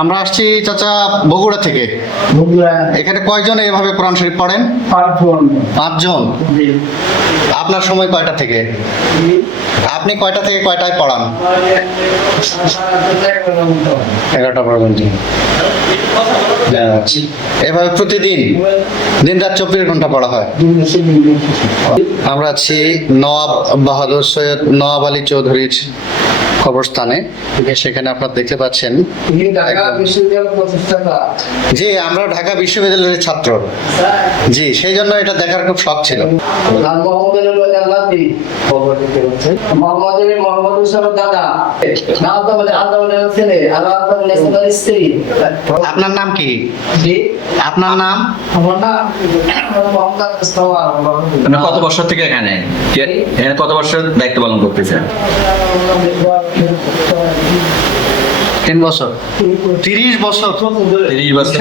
আমরা আসছি চাচা বগুড়া থেকে। এখানে কয়জন এভাবে কোরআন শরীফ পড়েন? 5 জন। আপনার সময় কয়টা থেকে? আপনি কয়টা থেকে কয়টায় পড়ান? 11টা পর্যন্ত। এভাবে প্রতিদিন দিন রাত 24 ঘন্টা পড়া হয়। আমরা আছি নওয়াব বাহাদুর সৈয়দ নওয়াব আলী চৌধুরীর কবরস্থানে। সেখানে আপনারা দেখতে পাচ্ছেন জি, আমরা ঢাকা বিশ্ববিদ্যালয়ের ছাত্র। জি, সেই জন্য এটা দেখার খুব শখ ছিল। আপনার নাম কি? আপনার নাম? কত বছর থেকে এখানে কত বছর দায়িত্ব পালন করতেছেন? 3 বছর। 30 বছর। 30 বছর।